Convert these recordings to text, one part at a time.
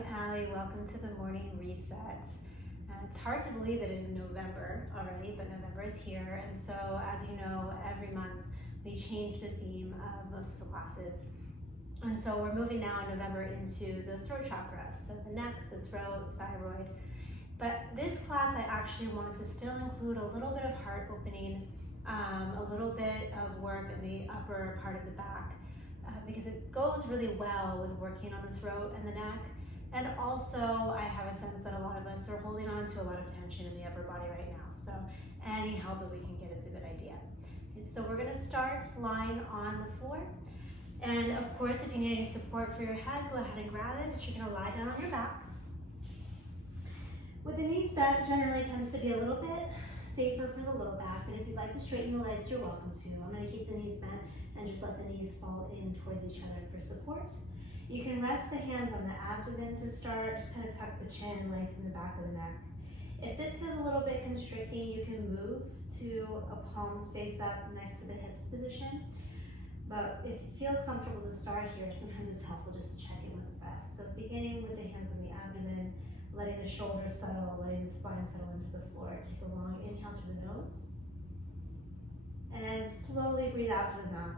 I'm Allie. Welcome to the morning reset. It's hard to believe that it is November already, but November is here. And so, as you know, every month we change the theme of most of the classes. And so we're moving now in November into the throat chakra. So the neck, the throat, thyroid. But this class, I actually want to still include a little bit of heart opening, a little bit of work in the upper part of the back, because it goes really well with working on the throat and the neck. And also, I have a sense that a lot of us are holding on to a lot of tension in the upper body right now. So any help that we can get is a good idea. And so we're gonna start lying on the floor. And of course, if you need any support for your head, go ahead and grab it, but you're gonna lie down on your back. With the knees bent, generally tends to be a little bit safer for the low back, but if you'd like to straighten the legs, you're welcome to. I'm gonna keep the knees bent and just let the knees fall in towards each other for support. You can rest the hands on the abdomen to start, just kind of tuck the chin, lengthen the back of the neck. If this feels a little bit constricting, you can move to a palms face up next to the hips position. But if it feels comfortable to start here, sometimes it's helpful just to check in with the breath. So beginning with the hands on the abdomen, letting the shoulders settle, letting the spine settle into the floor. Take a long inhale through the nose. And slowly breathe out through the mouth.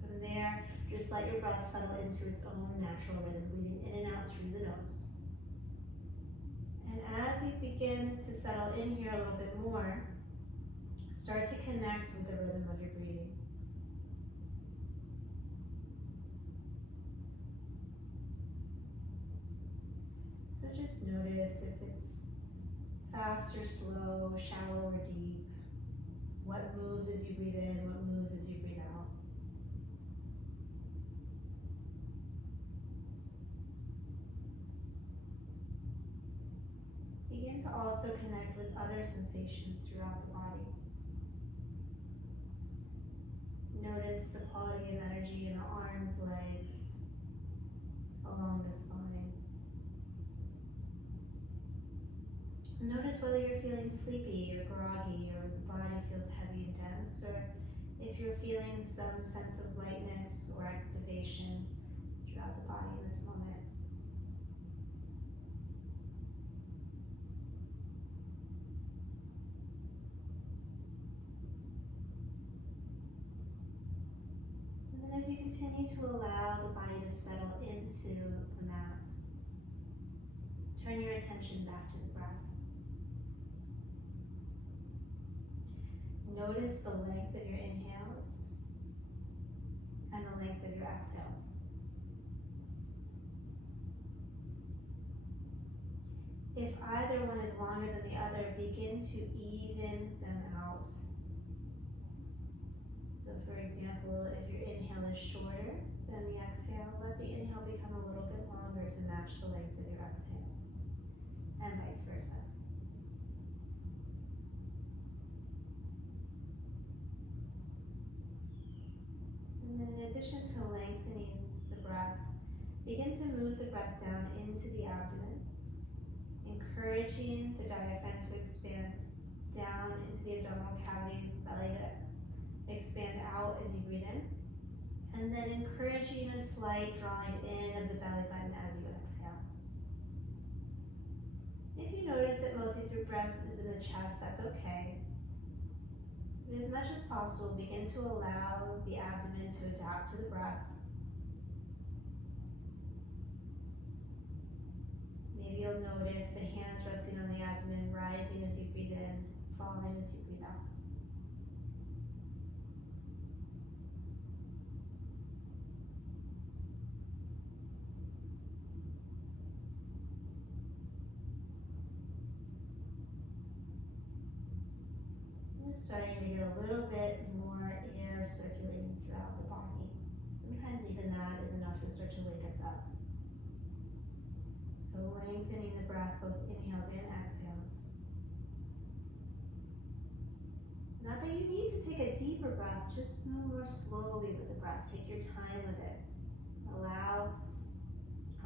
From there, just let your breath settle into its own natural rhythm, breathing in and out through the nose. And as you begin to settle in here a little bit more, start to connect with the rhythm of your breathing. So just notice if it's fast or slow, shallow or deep, what moves as you breathe in, what moves as you breathe out. Begin to also connect with other sensations throughout the body. Notice the quality of energy in the arms, legs, along the spine. Notice whether you're feeling sleepy or groggy, or the body feels heavy and dense, or if you're feeling some sense of lightness or activation throughout the body in this moment. And then as you continue to allow the body to settle into the mat, turn your attention back to the breath. Notice the length of your inhales and the length of your exhales. If either one is longer than the other, begin to even them out. So for example, if your inhale is shorter than the exhale, let the inhale become a little bit longer to match the length of your exhale, and vice versa. And then in addition to lengthening the breath, begin to move the breath down into the abdomen, encouraging the diaphragm to expand down into the abdominal cavity, belly to expand out as you breathe in, and then encouraging a slight drawing in of the belly button as you exhale. If you notice that most of your breath is in the chest, that's okay. But as much as possible, begin to allow the abdomen to adapt to the breath. Maybe you'll notice the hands resting on the abdomen, rising as you breathe in, falling as you breathe out. Starting to get a little bit more air circulating throughout the body. Sometimes even that is enough to start to wake us up. So lengthening the breath, both inhales and exhales. Not that you need to take a deeper breath, just move more slowly with the breath. Take your time with it. Allow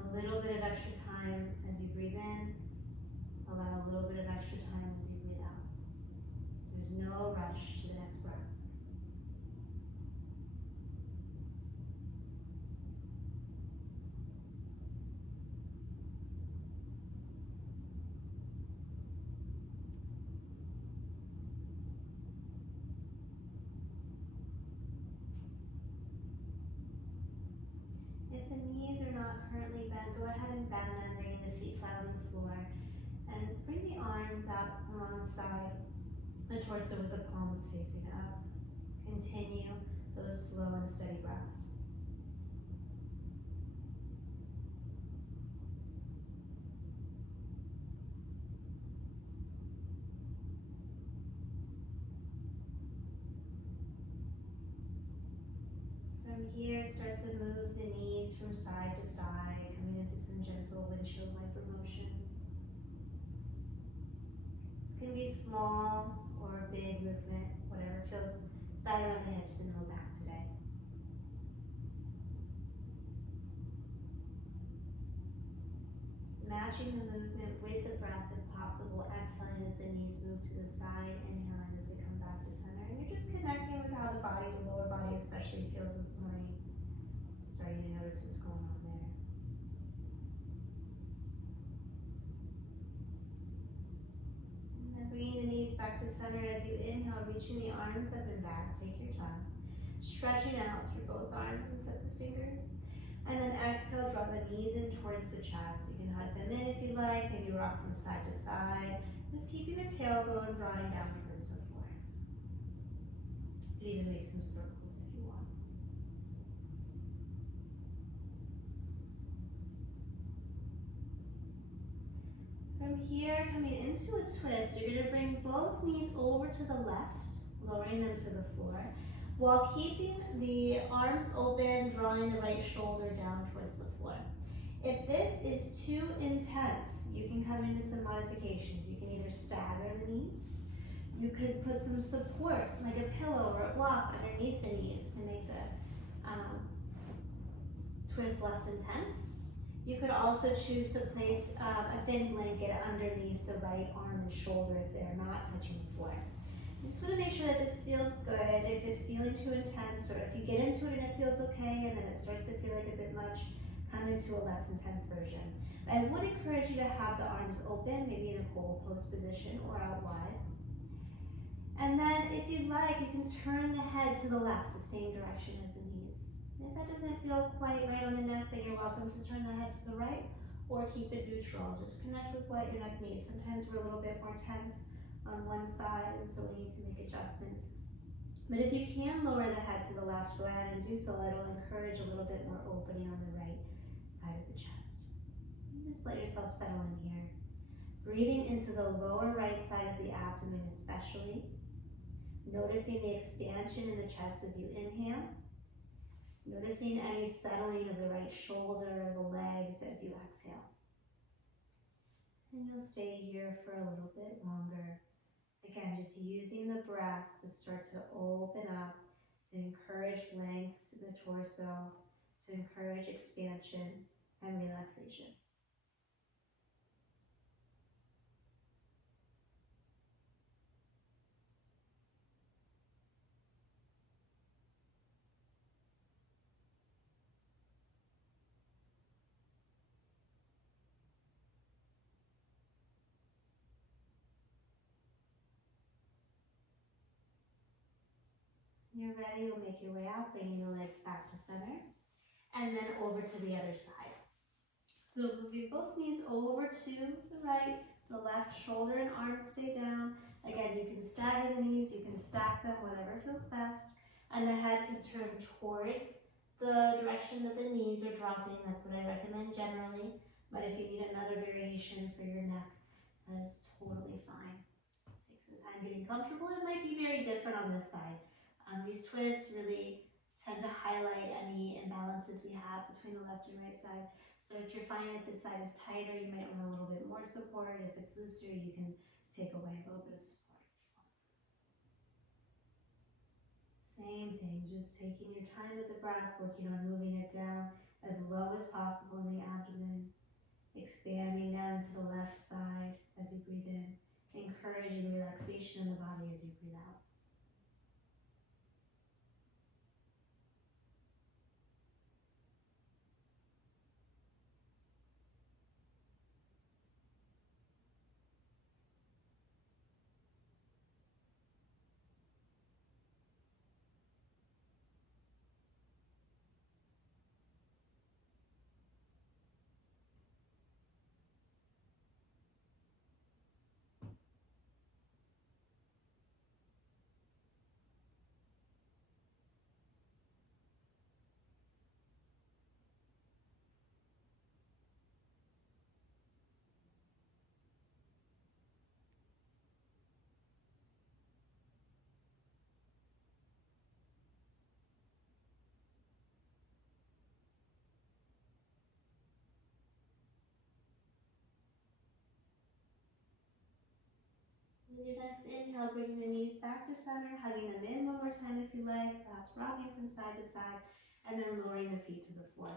a little bit of extra time as you breathe in. Allow a little bit of extra time as you breathe out. There's no rush to the next breath. not currently bent, go ahead and bend them, bringing the feet flat on the floor. And bring the arms out alongside the torso with the palms facing up. Continue those slow and steady breaths. From here, start to move the knees from side to side, coming into some gentle windshield wiper motions. This can be small or big movement, whatever feels better on the hips and low back today. Matching the movement with the breath if possible, exhaling as the knees move to the side, inhaling as they come back to center. And you're just connecting with how the body, the lower body especially, feels this morning. Starting to notice what's going on there. And then bringing the knees back to center as you inhale, reaching the arms up and back. Take your time. Stretching out through both arms and sets of fingers. And then exhale, draw the knees in towards the chest. You can hug them in if you like, maybe rock from side to side. Just keeping the tailbone drawing down towards the floor. You can even make some circles if you want. From here, coming into a twist, you're gonna bring both knees over to the left, lowering them to the floor, while keeping the arms open, drawing the right shoulder down towards the floor. If this is too intense, you can come into some modifications. You can either stagger the knees, you could put some support, like a pillow or a block underneath the knees to make the twist less intense. You could also choose to place a thin blanket underneath the right arm and shoulder if they're not touching the floor. You just want to make sure that this feels good. If it's feeling too intense, or if you get into it and it feels okay and then it starts to feel like a bit much, come into a less intense version. But I would encourage you to have the arms open, maybe in a cold pose position or out wide. And then if you'd like, you can turn the head to the left, the same direction as the knees. And if that doesn't feel quite right on the neck, then you're welcome to turn the head to the right or keep it neutral. Just connect with what your neck needs. Sometimes we're a little bit more tense on one side, and so we need to make adjustments. But if you can lower the head to the left, go ahead and do so. It'll encourage a little bit more opening on the right side of the chest. And just let yourself settle in here. Breathing into the lower right side of the abdomen especially. Noticing the expansion in the chest as you inhale. Noticing any settling of the right shoulder or the legs as you exhale. And you'll stay here for a little bit longer. Again, just using the breath to start to open up, to encourage length in the torso, to encourage expansion and relaxation. When you're ready, you'll make your way out, bringing the legs back to center, and then over to the other side. So moving both knees over to the right, the left shoulder and arms stay down. Again, you can stagger the knees, you can stack them, whatever feels best. And the head can turn towards the direction that the knees are dropping. That's what I recommend generally. But if you need another variation for your neck, that is totally fine. So take some time getting comfortable. It might be very different on this side. These twists really tend to highlight any imbalances we have between the left and right side. So if you're finding that this side is tighter, you might want a little bit more support. If it's looser, you can take away a little bit of support if you want. Same thing, just taking your time with the breath, working on moving it down as low as possible in the abdomen, expanding down into the left side as you breathe in, encouraging relaxation in the body as you breathe out. And your next inhale, bring the knees back to center, hugging them in one more time if you like, perhaps rocking from side to side, and then lowering the feet to the floor.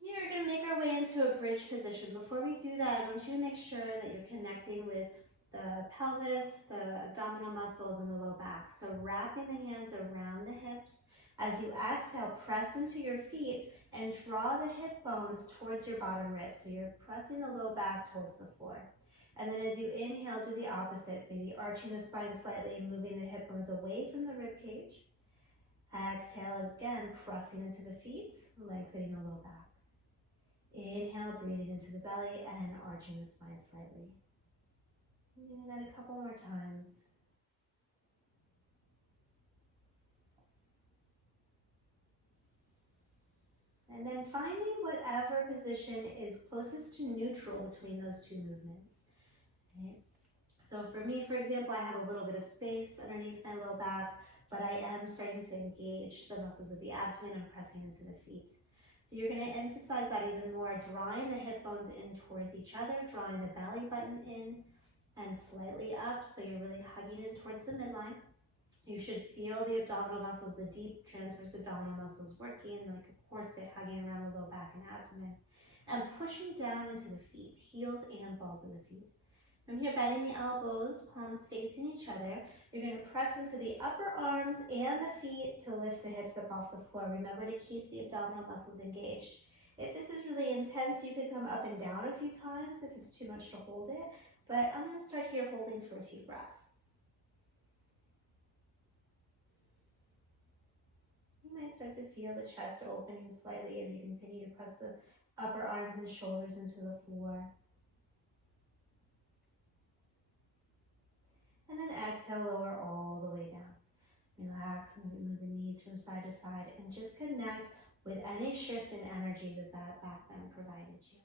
We're going to make our way into a bridge position. Before we do that, I want you to make sure that you're connecting with the pelvis, the abdominal muscles, and the low back. So wrapping the hands around the hips. As you exhale, press into your feet and draw the hip bones towards your bottom ribs. So you're pressing the low back towards the floor. And then as you inhale, do the opposite, maybe arching the spine slightly, moving the hip bones away from the rib cage. Exhale again, pressing into the feet, lengthening the low back. Inhale, breathing into the belly and arching the spine slightly. Doing that a couple more times. And then finding whatever position is closest to neutral between those two movements. Okay. So for me, for example, I have a little bit of space underneath my low back, but I am starting to engage the muscles of the abdomen and pressing into the feet. So you're going to emphasize that even more, drawing the hip bones in towards each other, drawing the belly button in and slightly up, so you're really hugging in towards the midline. You should feel the abdominal muscles, the deep transverse abdominal muscles working like a corset, hugging around the low back and abdomen, and pushing down into the feet, heels and balls of the feet. From here, bending the elbows, palms facing each other. You're going to press into the upper arms and the feet to lift the hips up off the floor. Remember to keep the abdominal muscles engaged. If this is really intense, you could come up and down a few times if it's too much to hold it. But I'm going to start here holding for a few breaths. You might start to feel the chest opening slightly as you continue to press the upper arms and shoulders into the floor. And then exhale, lower all the way down. Relax and move the knees from side to side and just connect with any shift in energy that that back bend provided you.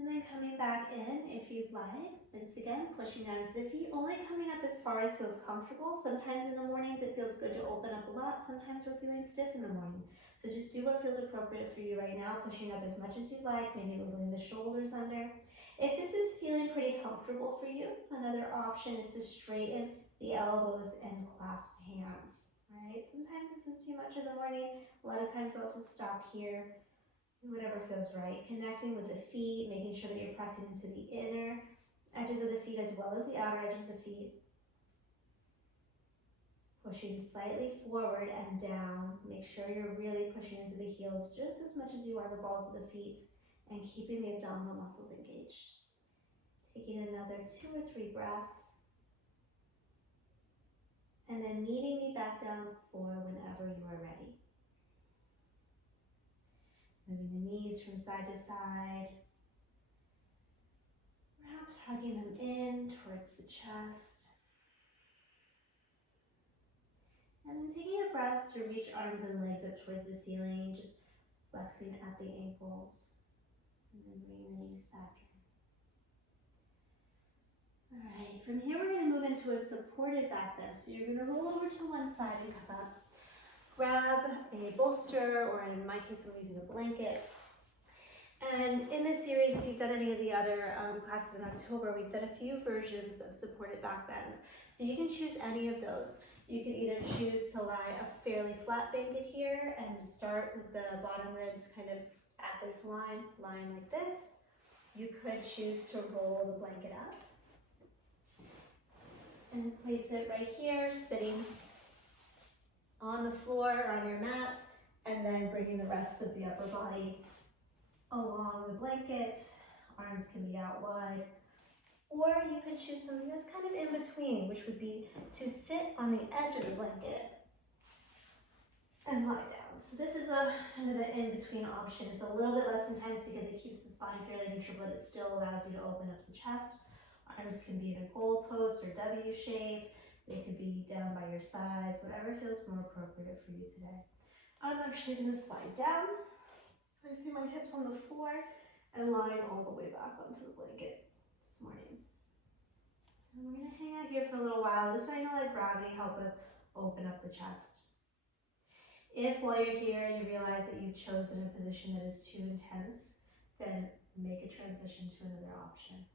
And then coming back in, if you'd like, once again, pushing down to the feet, only coming up as far as feels comfortable. Sometimes in the mornings it feels good to open up a lot. Sometimes we're feeling stiff in the morning. So just do what feels appropriate for you right now, pushing up as much as you like, maybe wiggling the shoulders under. If this is feeling pretty comfortable for you, another option is to straighten the elbows and clasp hands. All right? Sometimes this is too much in the morning. A lot of times I'll just stop here. Whatever feels right. Connecting with the feet, making sure that you're pressing into the inner edges of the feet as well as the outer edges of the feet. Pushing slightly forward and down. Make sure you're really pushing into the heels just as much as you are the balls of the feet and keeping the abdominal muscles engaged. Taking another 2 or 3 breaths. And then meeting me back down on the floor whenever you are ready. Moving the knees from side to side. Perhaps hugging them in towards the chest. And then taking a breath to reach arms and legs up towards the ceiling, just flexing at the ankles. And then bringing the knees back in. All right, from here we're going to move into a supported back bend. So you're going to roll over to one side and come up. Grab a bolster, or in my case, I'm using a blanket. And in this series, if you've done any of the other classes in October, we've done a few versions of supported back bends. So you can choose any of those. You can either choose to lie a fairly flat blanket here and start with the bottom ribs kind of at this line, lying like this. You could choose to roll the blanket up and place it right here, sitting on the floor or on your mats, and then bringing the rest of the upper body along the blanket. Arms can be out wide. Or you could choose something that's kind of in between, which would be to sit on the edge of the blanket and lie down. So this is a kind of an in-between option. It's a little bit less intense because it keeps the spine fairly neutral, but it still allows you to open up the chest. Arms can be in a goalpost or W shape. They could be down by your sides, whatever feels more appropriate for you today. I'm actually going to slide down, placing my hips on the floor and lying all the way back onto the blanket this morning. And we're going to hang out here for a little while, just trying to let gravity help us open up the chest. If while you're here you realize that you've chosen a position that is too intense, then make a transition to another option.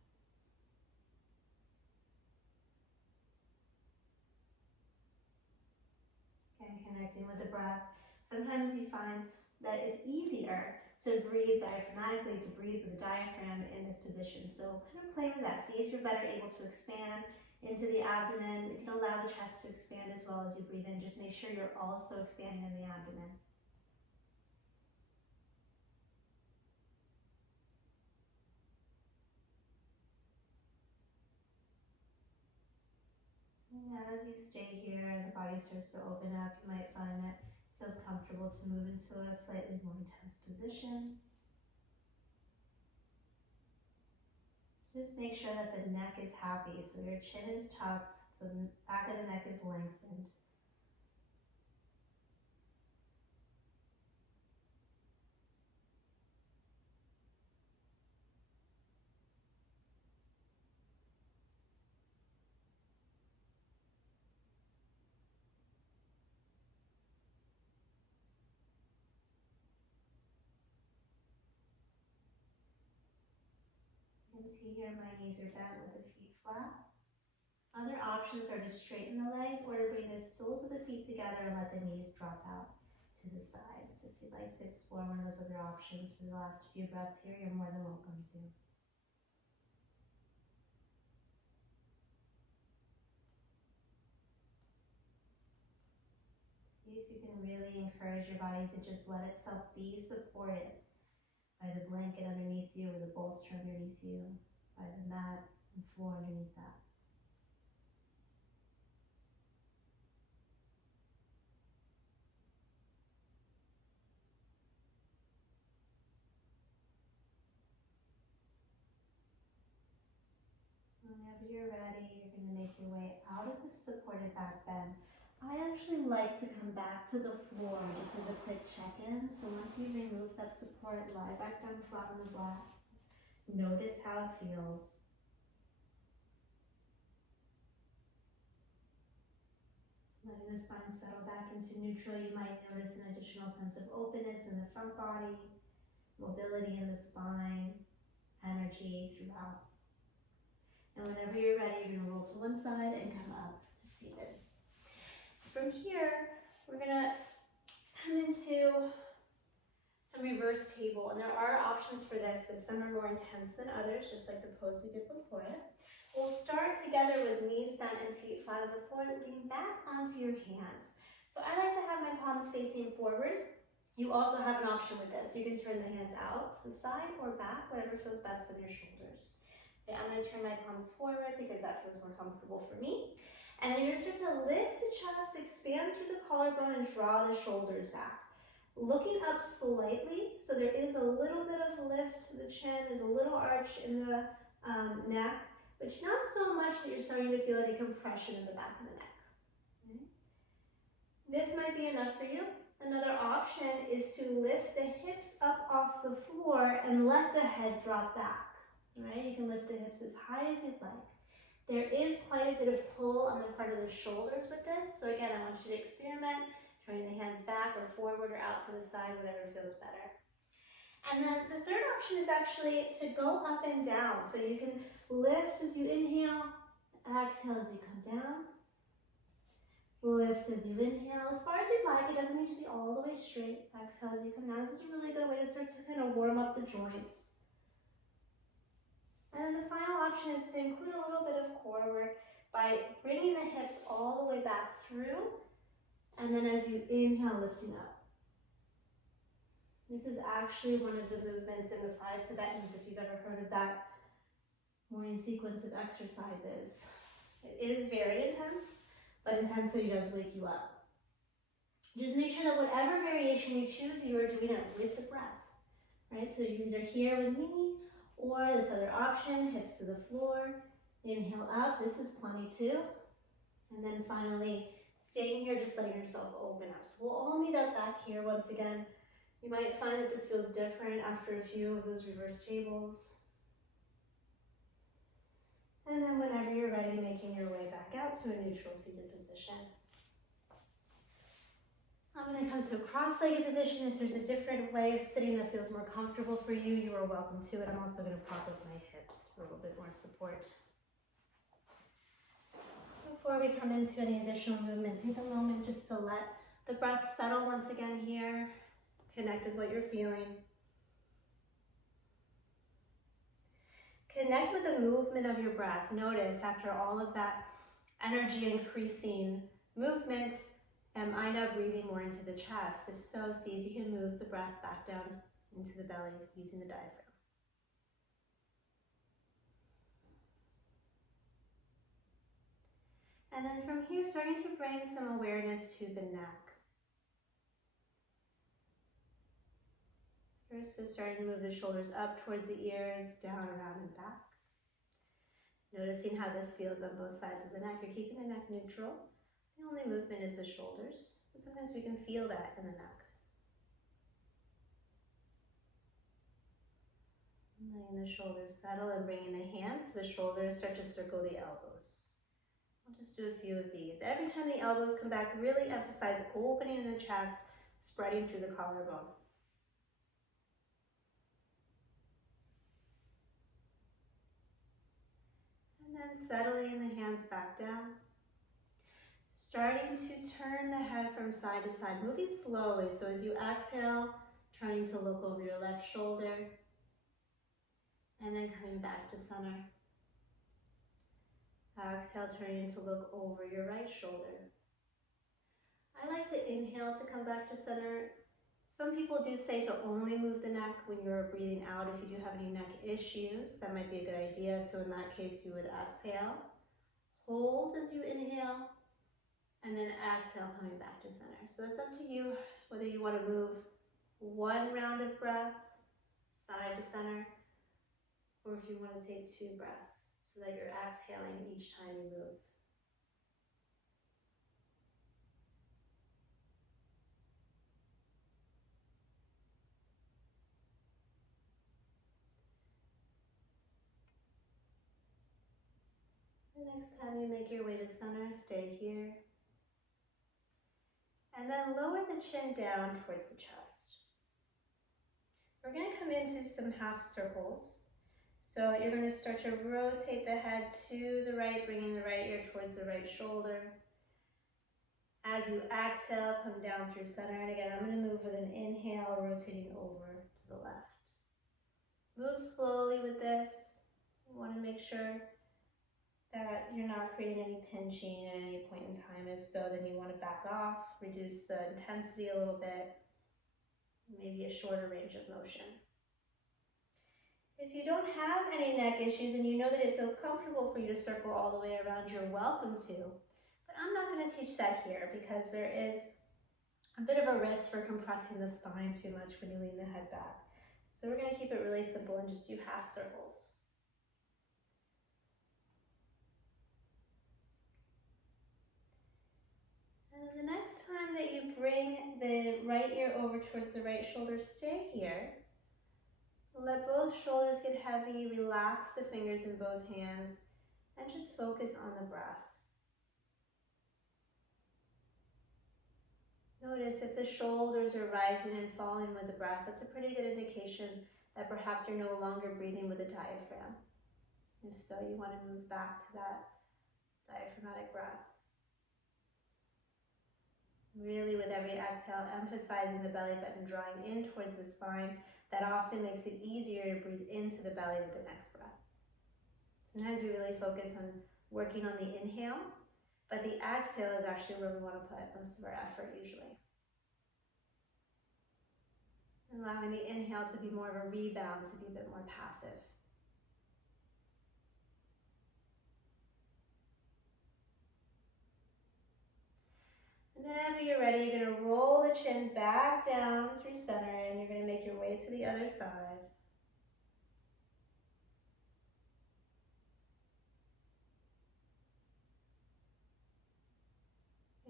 and connecting with the breath. Sometimes you find that it's easier to breathe diaphragmatically, to breathe with the diaphragm in this position. So kind of play with that. See if you're better able to expand into the abdomen. You can allow the chest to expand as well as you breathe in. Just make sure you're also expanding in the abdomen. And as you stay here and the body starts to open up, you might find that it feels comfortable to move into a slightly more intense position. Just make sure that the neck is happy, so your chin is tucked, the back of the neck is lengthened. You can see here my knees are bent with the feet flat. Other options are to straighten the legs or to bring the soles of the feet together and let the knees drop out to the side. So if you'd like to explore one of those other options for the last few breaths here, you're more than welcome to. See if you can really encourage your body to just let itself be supported by the blanket underneath you or the bolster underneath you, by the mat and floor underneath that. Whenever you're ready, you're going to make your way out of the supported back bend. I actually like to come back to the floor just as a quick check-in. So once you remove that support, lie back down flat on the block. Notice how it feels. Letting the spine settle back into neutral, you might notice an additional sense of openness in the front body, mobility in the spine, energy throughout. And whenever you're ready, you're going to roll to one side and come up to seated. From here, we're going to come into some reverse table. And there are options for this because some are more intense than others, just like the pose we did before it. We'll start together with knees bent and feet flat on the floor. Lean back onto your hands. So I like to have my palms facing forward. You also have an option with this. You can turn the hands out to the side or back, whatever feels best on your shoulders. Okay, I'm going to turn my palms forward because that feels more comfortable for me. And then you're going to start to lift the chest, expand through the collarbone, and draw the shoulders back. Looking up slightly, so there is a little bit of lift to the chin, there's a little arch in the neck, but not so much that you're starting to feel any compression in the back of the neck. Okay. This might be enough for you. Another option is to lift the hips up off the floor and let the head drop back. Right? You can lift the hips as high as you'd like. There is quite a bit of pull on the front of the shoulders with this, so again, I want you to experiment, turning the hands back or forward or out to the side, whatever feels better. And then the third option is actually to go up and down. So you can lift as you inhale, exhale as you come down. Lift as you inhale, as far as you'd like. It doesn't need to be all the way straight. Exhale as you come down. This is a really good way to start to kind of warm up the joints. And then the final option is to include a little bit of core work by bringing the hips all the way back through, and then as you inhale, lifting up. This is actually one of the movements in the 5 Tibetans, if you've ever heard of that morning sequence of exercises. It is very intense, but intensity does wake you up. Just make sure that whatever variation you choose, you are doing it with the breath, right? So you're either here with me, or this other option, hips to the floor, inhale up, this is plenty too. And then finally, staying here, just letting yourself open up. So we'll all meet up back here once again. You might find that this feels different after a few of those reverse tables. And then whenever you're ready, making your way back out to a neutral seated position. I'm going to come to a cross-legged position. If there's a different way of sitting that feels more comfortable for you, you are welcome to it. I'm also going to prop up my hips for a little bit more support. Before we come into any additional movement, take a moment just to let the breath settle once again here. Connect with what you're feeling. Connect with the movement of your breath. Notice after all of that energy increasing movement, am I now breathing more into the chest? If so, see if you can move the breath back down into the belly using the diaphragm. And then from here, starting to bring some awareness to the neck. First is starting to move the shoulders up towards the ears, down, around, and back. Noticing how this feels on both sides of the neck. You're keeping the neck neutral. The only movement is the shoulders, but sometimes we can feel that in the neck. Letting the shoulders settle and bringing the hands to the shoulders, start to circle the elbows. We'll just do a few of these. Every time the elbows come back, really emphasize opening in the chest, spreading through the collarbone. And then settling the hands back down. Starting to turn the head from side to side, moving slowly. So as you exhale, turning to look over your left shoulder, and then coming back to center. Exhale, turning to look over your right shoulder. I like to inhale to come back to center. Some people do say to only move the neck when you're breathing out. If you do have any neck issues, that might be a good idea. So in that case, you would exhale, hold as you inhale, and then exhale, coming back to center. So it's up to you whether you want to move one round of breath, side to center, or if you want to take 2 breaths so that you're exhaling each time you move. The next time you make your way to center, stay here. And then lower the chin down towards the chest. We're going to come into some half circles. So you're going to start to rotate the head to the right, bringing the right ear towards the right shoulder. As you exhale, come down through center. And again, I'm going to move with an inhale, rotating over to the left. Move slowly with this. You want to make sure that you're not creating any pinching at any point in time. If so, then you want to back off, reduce the intensity a little bit, maybe a shorter range of motion. If you don't have any neck issues and you know that it feels comfortable for you to circle all the way around, you're welcome to. But I'm not going to teach that here because there is a bit of a risk for compressing the spine too much when you lean the head back. So we're going to keep it really simple and just do half circles. And then the next time that you bring the right ear over towards the right shoulder, stay here. Let both shoulders get heavy, relax the fingers in both hands, and just focus on the breath. Notice if the shoulders are rising and falling with the breath, that's a pretty good indication that perhaps you're no longer breathing with the diaphragm. If so, you want to move back to that diaphragmatic breath. Really, with every exhale, emphasizing the belly button drawing in towards the spine. That often makes it easier to breathe into the belly with the next breath. Sometimes we really focus on working on the inhale, but the exhale is actually where we want to put most of our effort usually. Allowing the inhale to be more of a rebound, to be a bit more passive. Whenever you're ready, you're going to roll the chin back down through center and you're going to make your way to the other side.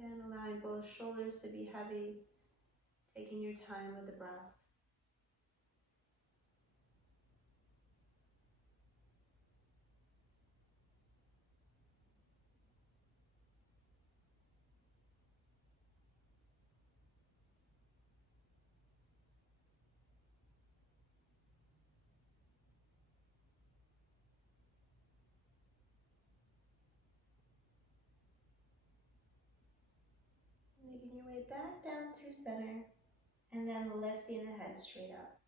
And allowing both shoulders to be heavy, taking your time with the breath. Weaving your way back down through center, and then lifting the head straight up.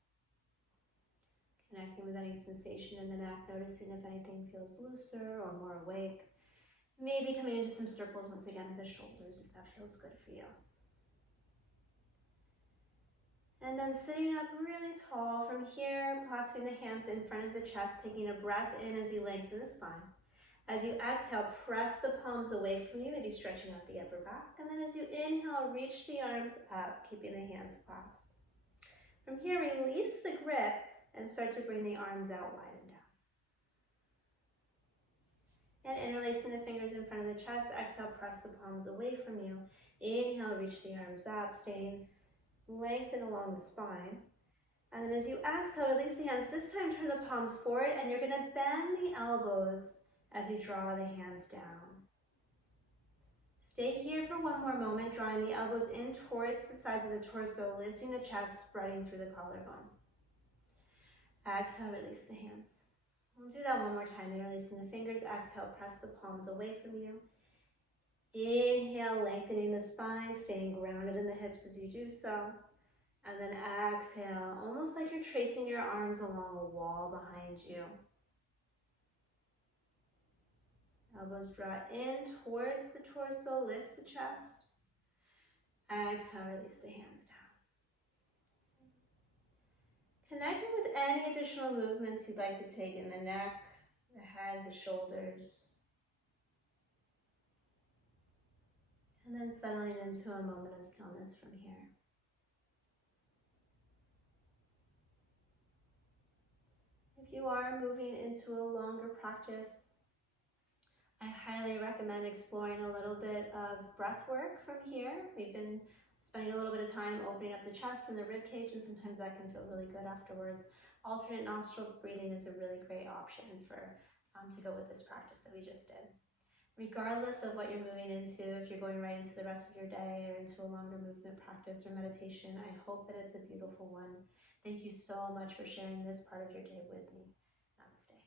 Connecting with any sensation in the neck, noticing if anything feels looser or more awake. Maybe coming into some circles once again with the shoulders if that feels good for you. And then sitting up really tall from here, clasping the hands in front of the chest, taking a breath in as you lengthen the spine. As you exhale, press the palms away from you, maybe stretching out the upper back. And then as you inhale, reach the arms up, keeping the hands clasped. From here, release the grip and start to bring the arms out wide and down. And interlacing the fingers in front of the chest, exhale, press the palms away from you. Inhale, reach the arms up, staying lengthened along the spine. And then as you exhale, release the hands. This time, turn the palms forward, and you're going to bend the elbows as you draw the hands down. Stay here for one more moment, drawing the elbows in towards the sides of the torso, lifting the chest, spreading through the collarbone. Exhale, release the hands. We'll do that one more time, interlacing the fingers. Exhale, press the palms away from you. Inhale, lengthening the spine, staying grounded in the hips as you do so. And then exhale, almost like you're tracing your arms along a wall behind you. Elbows draw in towards the torso, lift the chest. Exhale, release the hands down. Connecting with any additional movements you'd like to take in the neck, the head, the shoulders. And then settling into a moment of stillness from here. If you are moving into a longer practice, I highly recommend exploring a little bit of breath work from here. We've been spending a little bit of time opening up the chest and the rib cage, and sometimes that can feel really good afterwards. Alternate nostril breathing is a really great option for to go with this practice that we just did. Regardless of what you're moving into, if you're going right into the rest of your day or into a longer movement practice or meditation, I hope that it's a beautiful one. Thank you so much for sharing this part of your day with me. Namaste.